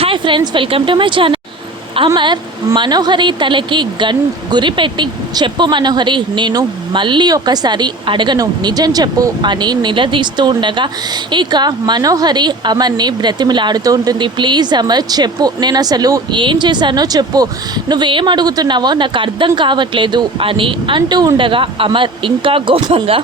Hi friends, welcome to my channel. Amar Manohari తలకి gun గురిపెట్టి, చెప్పు మనోహరి, నేను మళ్ళీ ఒకసారి అడగను, నిజం చెప్పు అని నిలదీస్తూ ఉండగా ఇక మనోహరి అమర్ని బ్రతిమిలాడుతూ ఉంటుంది. ప్లీజ్ అమర్ చెప్పు, నేను అసలు ఏం చేశానో చెప్పు, నువ్వేం అడుగుతున్నావో నాకు అర్థం కావట్లేదు అని అంటూ ఉండగా అమర్ ఇంకా కోపంగా,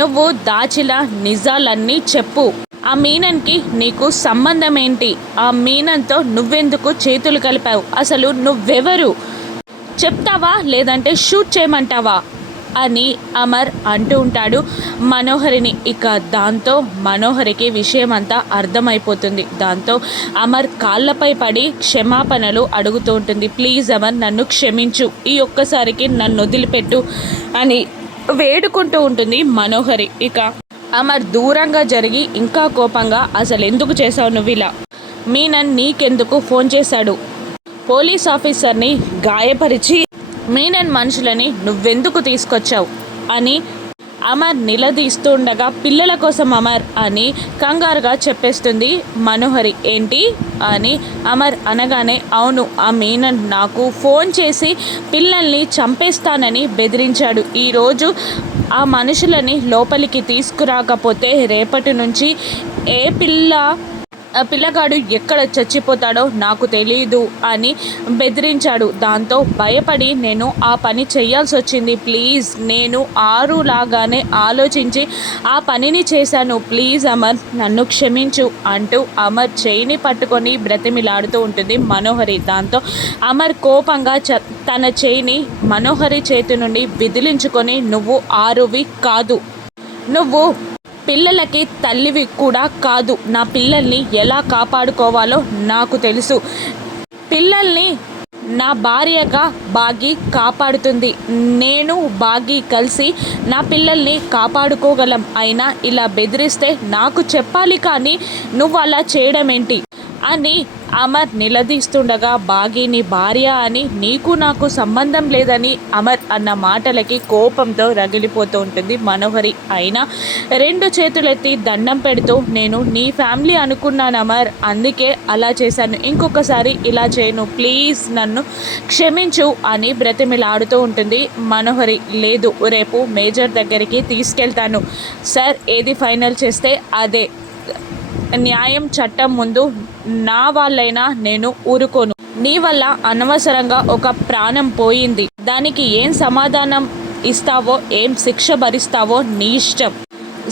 నువ్వు దాచిన నిజాలన్నీ చెప్పు, ఆ మీనన్కి నీకు సంబంధం ఏంటి, ఆ మీనన్తో నువ్వెందుకు చేతులు కలిపావు, అసలు నువ్వెవరు చెప్తావా లేదంటే షూట్ చేయమంటావా అని అమర్ అంటూ ఉంటాడు మనోహరిని. ఇక దాంతో మనోహరికి విషయం అంతా అర్థమైపోతుంది. దాంతో అమర్ కాళ్ళపై పడి క్షమాపణలు అడుగుతూ ఉంటుంది. ప్లీజ్ అమర్, నన్ను క్షమించు, ఈ ఒక్కసారికి నన్ను వదిలిపెట్టు అని వేడుకుంటూ ఉంటుంది మనోహరి. ఇక అమర్ దూరంగా జరిగి ఇంకా కోపంగా, అసలు ఎందుకు చేశావు నువ్వు ఇలా, మీనన్ నీకెందుకు ఫోన్ చేశాడు, పోలీస్ ఆఫీసర్ని గాయపరిచి మీనన్ మనుషులని నువ్వెందుకు తీసుకొచ్చావు అని అమర్ నిలదీస్తూ ఉండగా, పిల్లల కోసం అమర్ అని కంగారుగా చెప్పేస్తుంది మనోహరి. ఏంటి అని అమర్ అనగానే, అవును, ఆ మీనన్ నాకు ఫోన్ చేసి పిల్లల్ని చంపేస్తానని బెదిరించాడు. ఈరోజు ఆ మనుషులని లోపలికి తీసుకురాకపోతే రేపటి నుంచి ఏ పిల్లగాడు ఎక్కడ చచ్చిపోతాడో నాకు తెలియదు అని బెదిరించాడు. దాంతో భయపడి నేను ఆ పని చేయాల్సి వచ్చింది. ప్లీజ్, నేను లాగానే ఆలోచించి ఆ పనిని చేశాను. ప్లీజ్ అమర్, నన్ను క్షమించు అంటూ అమర్ చేయిని పట్టుకొని బ్రతిమిలాడుతూ ఉంటుంది మనోహరి. దాంతో అమర్ కోపంగా తన చేయిని మనోహరి చేతి నుండి విదిలించుకొని, నువ్వు ఆరువి కాదు, నువ్వు పిల్లలకి తల్లివి కూడా కాదు, నా పిల్లల్ని ఎలా కాపాడుకోవాలో నాకు తెలుసు, పిల్లల్ని నా భార్యగా బాగి కాపాడుతుంది, నేను బాగి కలిసి నా పిల్లల్ని కాపాడుకోగలం, అయినా ఇలా బెదిరిస్తే నాకు చెప్పాలి కానీ నువ్వు అలా చేయడం ఏంటి అని అమర్ నిలదీస్తుండగా, బాగీని భార్య అని నీకు నాకు సంబంధం లేదని అమర్ అన్న మాటలకి కోపంతో రగిలిపోతూ ఉంటుంది మనోహరి. అయినా రెండు చేతులెత్తి దండం పెడుతూ, నేను నీ ఫ్యామిలీ అనుకున్నాను అమర్, అందుకే అలా చేశాను, ఇంకొకసారి ఇలా చేయను, ప్లీజ్ నన్ను క్షమించు అని బ్రతిమిలాడుతూ ఉంటుంది మనోహరి. లేదు, రేపు మేజర్ దగ్గరికి తీసుకెళ్తాను సార్, ఏది ఫైనల్ చేస్తే అదే, న్యాయం చట్టం ముందు నా వాళ్ళైనా నేను ఊరుకోను, నీ వల్ల అనవసరంగా ఒక ప్రాణం పోయింది, దానికి ఏం సమాధానం ఇస్తావో, ఏం శిక్ష భరిస్తావో నీ ఇష్టం,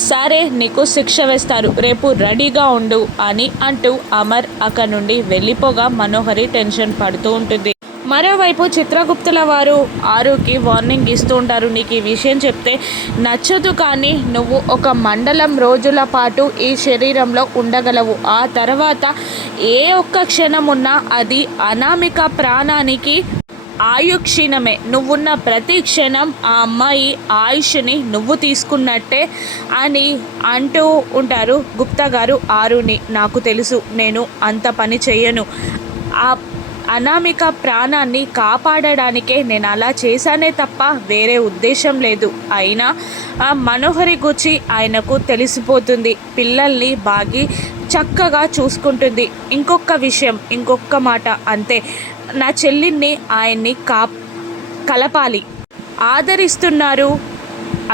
సరే నీకు శిక్ష వేస్తారు, రేపు రెడీగా ఉండు అని అంటూ అమర్ అక్కడి నుండి వెళ్ళిపోగా మనోహరి టెన్షన్ పడుతూ ఉంటుంది. మరోవైపు చిత్రగుప్తుల వారు ఆరుకి వార్నింగ్ ఇస్తూ ఉంటారు. నీకు ఈ విషయం చెప్తే నచ్చదు, కానీ నువ్వు ఒక మండలం రోజుల పాటు ఈ శరీరంలో ఉండగలవు, ఆ తర్వాత ఏ ఒక్క క్షణం ఉన్నా అది అనామిక ప్రాణానికి ఆయుక్షీణమే, నువ్వున్న ప్రతి క్షణం ఆ అమ్మాయి ఆయుష్ని నువ్వు తీసుకున్నట్టే అని అంటూ ఉంటారు గుప్తా గారు ఆరుని. నాకు తెలుసు, నేను అంత పని చెయ్యను, ఆ అనామిక ప్రాణాన్ని కాపాడడానికే నేను అలా చేశానే తప్ప వేరే ఉద్దేశం లేదు. అయినా ఆ మనోహరి గురించి ఆయనకు తెలిసిపోతుంది, పిల్లల్ని బాగి చక్కగా చూసుకుంటుంది. ఇంకొక విషయం, ఇంకొక మాట అంతే, నా చెల్లిని ఆయన్ని కలపాలి, ఆదరిస్తున్నారు,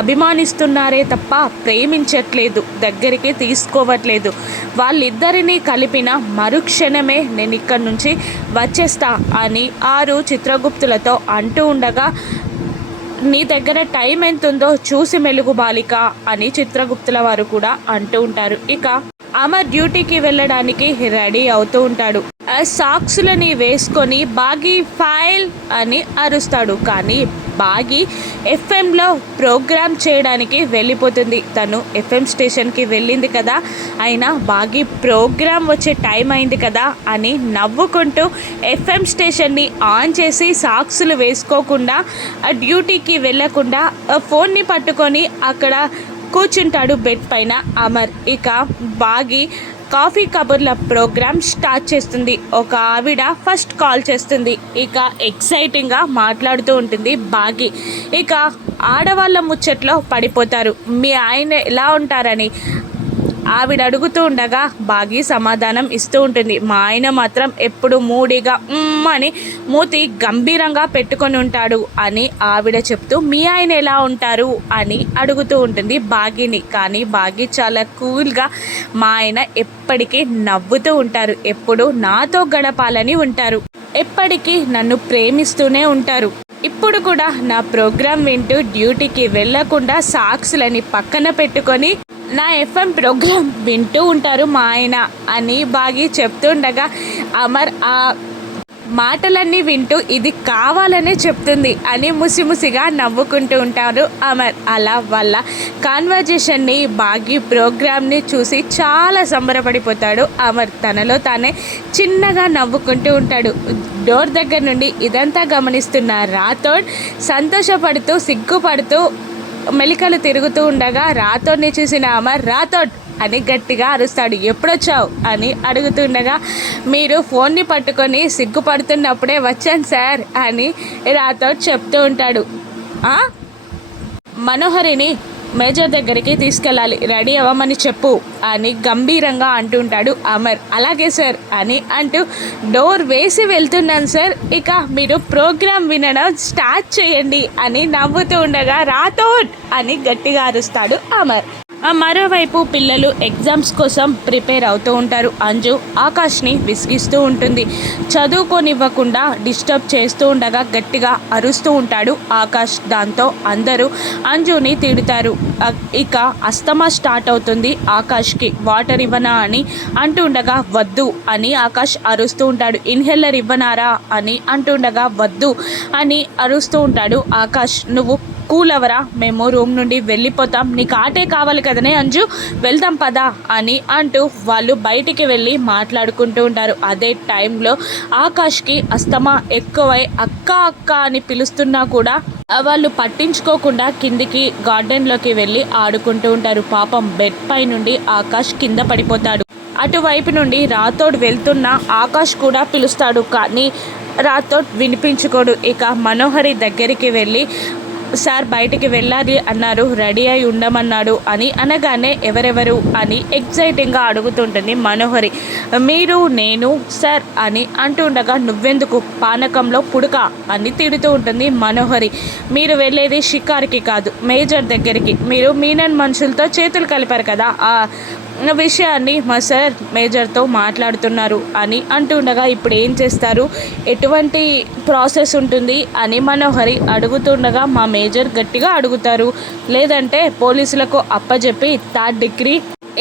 అభిమానిస్తున్నారే తప్ప ప్రేమించట్లేదు, దగ్గరికి తీసుకోవట్లేదు, వాళ్ళిద్దరినీ కలిపిన మరుక్షణమే నేను ఇక్కడి నుంచి వచ్చేస్తా అని ఆరు చిత్రగుప్తులతో అంటూ ఉండగా, నీ దగ్గర టైం ఎంత ఉందో చూసి మెలుగు బాలిక అని చిత్రగుప్తుల వారు కూడా అంటూ ఉంటారు. ఇక అమర్ డ్యూటీకి వెళ్ళడానికి రెడీ అవుతూ ఉంటాడు. సాక్సులని వేసుకొని బాగి ఫైల్ అని అరుస్తాడు. కానీ బాగి ఎఫ్ఎంలో ప్రోగ్రామ్ చేయడానికి వెళ్ళిపోతుంది. తను ఎఫ్ఎం స్టేషన్కి వెళ్ళింది కదా, అయినా బాగి ప్రోగ్రామ్ వచ్చే టైం అయింది కదా అని నవ్వుకుంటూ ఎఫ్ఎం స్టేషన్ని ఆన్ చేసి సాక్సులు వేసుకోకుండా డ్యూటీకి వెళ్ళకుండా ఫోన్ని పట్టుకొని అక్కడ కూర్చుంటాడు బెడ్ పైన అమర్. ఇక బాగి కాఫీ కబుర్ల ప్రోగ్రామ్ స్టార్ట్ చేస్తుంది. ఒక ఆవిడ ఫస్ట్ కాల్ చేస్తుంది. ఇక ఎక్సైటింగ్గా మాట్లాడుతూ ఉంటుంది బాగి. ఇక ఆడవాళ్ళ ముచ్చట్లో పడిపోతారు. మీ ఆయన ఎలా ఉంటారని, ఆవిడ అడుగుతూ ఉండగా బాగి సమాధానం ఇస్తూ ఉంటుంది. మా ఆయన మాత్రం ఎప్పుడు మూడిగా అని మూతి గంభీరంగా పెట్టుకొని ఉంటాడు అని ఆవిడ చెప్తూ మీ ఆయన ఎలా ఉంటారు అని అడుగుతూ ఉంటుంది బాగిని. కానీ బాగి చాలా కూల్గా మా ఆయన ఎప్పటికీ నవ్వుతూ ఉంటారు, ఎప్పుడు నాతో గడపాలని ఉంటారు, ఎప్పటికీ నన్ను ప్రేమిస్తూనే ఉంటారు. ఇప్పుడు కూడా నా ప్రోగ్రాం వింటూ డ్యూటీకి వెళ్ళకుండా సాక్స్లని పక్కన పెట్టుకొని నా ఎఫ్ఎం ప్రోగ్రాం వింటూ ఉంటారు మా ఆయన అని బాగి చెప్తుండగా అమర్ ఆ మాటలన్నీ వింటూ ఇది కావాలనే చెప్తుంది అని ముసిముసిగా నవ్వుకుంటూ ఉంటారు అమర్. అలా వాళ్ళ కాన్వర్జేషన్ని బాగి ప్రోగ్రామ్ని చూసి చాలా సంబరపడిపోతాడు అమర్. తనలో తానే చిన్నగా నవ్వుకుంటూ ఉంటాడు. డోర్ దగ్గర నుండి ఇదంతా గమనిస్తున్న రాథోడ్ సంతోషపడుతూ సిగ్గుపడుతూ మెలికలు తిరుగుతూ ఉండగా రాథోడ్ని చూసిన అమర్ రాథోడ్ అని గట్టిగా అరుస్తాడు. ఎప్పుడొచ్చావు అని అడుగుతుండగా మీరు ఫోన్ని పట్టుకొని సిగ్గుపడుతున్నప్పుడే వచ్చాను సార్ అని రాథోడ్ చెప్తూ ఉంటాడు. మనోహరిని మేజర్ దగ్గరికి తీసుకెళ్ళాలి, రెడీ అవ్వమని చెప్పు అని గంభీరంగా అంటుంటాడు అమర్. అలాగే సార్ అని అంటూ డోర్ వేసి వెళ్తున్నాను సార్, ఇక మీరు ప్రోగ్రాం వినడం స్టార్ట్ చేయండి అని నవ్వుతూ ఉండగా రాథోడ్ అని గట్టిగా అరుస్తాడు అమర్. మరోవైపు పిల్లలు ఎగ్జామ్స్ కోసం ప్రిపేర్ అవుతూ ఉంటారు. అంజు ఆకాష్ని విసిగిస్తూ ఉంటుంది. చదువుకోనివ్వకుండా డిస్టర్బ్ చేస్తూ ఉండగా గట్టిగా అరుస్తూ ఉంటాడు ఆకాష్. దాంతో అందరూ అంజుని తిడతారు. ఇక అస్తమా స్టార్ట్ అవుతుంది ఆకాష్కి. వాటర్ ఇవ్వనా అని అంటుండగా వద్దు అని ఆకాష్ అరుస్తూ ఉంటాడు. ఇన్హేలర్ ఇవ్వనారా అని అంటుండగా వద్దు అని అరుస్తూ ఉంటాడు ఆకాష్. నువ్వు కూల్ అవరా, మేము రూమ్ నుండి వెళ్ళిపోతాం, నీకు ఆటే కావాలి కదనే అంజు, వెళ్దాం పదా అని అంటూ వాళ్ళు బయటికి వెళ్ళి మాట్లాడుకుంటూ ఉంటారు. అదే టైంలో ఆకాష్కి అస్తమా ఎక్కువై అక్క అక్క అని పిలుస్తున్నా కూడా వాళ్ళు పట్టించుకోకుండా కిందికి గార్డెన్లోకి వెళ్ళి ఆడుకుంటూ ఉంటారు. పాపం బెడ్ పై నుండి ఆకాష్ కింద పడిపోతాడు. అటువైపు నుండి రాథోడ్ వెళ్తున్న ఆకాష్ కూడా పిలుస్తాడు, కానీ రాథోడ్ వినిపించుకోడు. ఇక మనోహరి దగ్గరికి వెళ్ళి సార్ బయటికి వెళ్ళాలి అన్నారు, రెడీ అయి ఉండమన్నాడు అని అనగానే ఎవరెవరు అని ఎగ్జైటింగ్గా అడుగుతుంటుంది మనోహరి. మీరు నేను సార్ అని అంటుండగా నువ్వెందుకు పానకంలో పుడక అని తిడుతూ ఉంటుంది మనోహరి. మీరు వెళ్ళేది షికార్కి కాదు, మేజర్ దగ్గరికి. మీరు మీనన్ మనుషులతో చేతులు కలిపారు కదా, ఆ విషయాన్ని మా సార్ మేజర్తో మాట్లాడుతున్నారు అని అంటుండగా ఇప్పుడు ఏం చేస్తారు, ఎటువంటి ప్రాసెస్ ఉంటుంది అని మనోహరి అడుగుతుండగా మా మేజర్ గట్టిగా అడుగుతారు, లేదంటే పోలీసులకు అప్పచెప్పి 3rd డిగ్రీ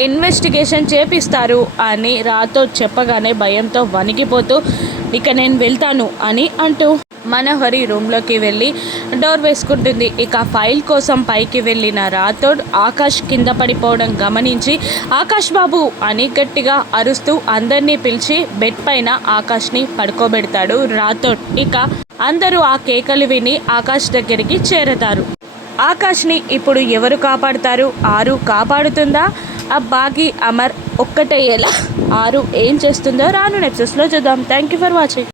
ఇన్వెస్టిగేషన్ చేపిస్తారు అని రాతో చెప్పగానే భయంతో వణికిపోతూ ఇక నేను వెళ్తాను అని అంటూ మనోహరి రూమ్లోకి వెళ్ళి డోర్ వేసుకుంటుంది. ఇక ఫైల్ కోసం పైకి వెళ్ళిన రాథోడ్ ఆకాష్ కింద పడిపోవడం గమనించి ఆకాష్ బాబు అని గట్టిగా అరుస్తూ అందరినీ పిలిచి బెడ్ పైన ఆకాష్ని పడుకోబెడతాడు రాథోడ్. ఇక అందరూ ఆ కేకలు విని ఆకాష్ దగ్గరికి చేరతారు. ఆకాష్ని ఇప్పుడు ఎవరు కాపాడుతారు? ఆరు కాపాడుతుందా? ఆ బాగి అమర్ ఒక్కటే ఎలా? ఆరు ఏం చేస్తుందో రాను ఎపిసోడ్స్లో చూద్దాం. Thank you for watching.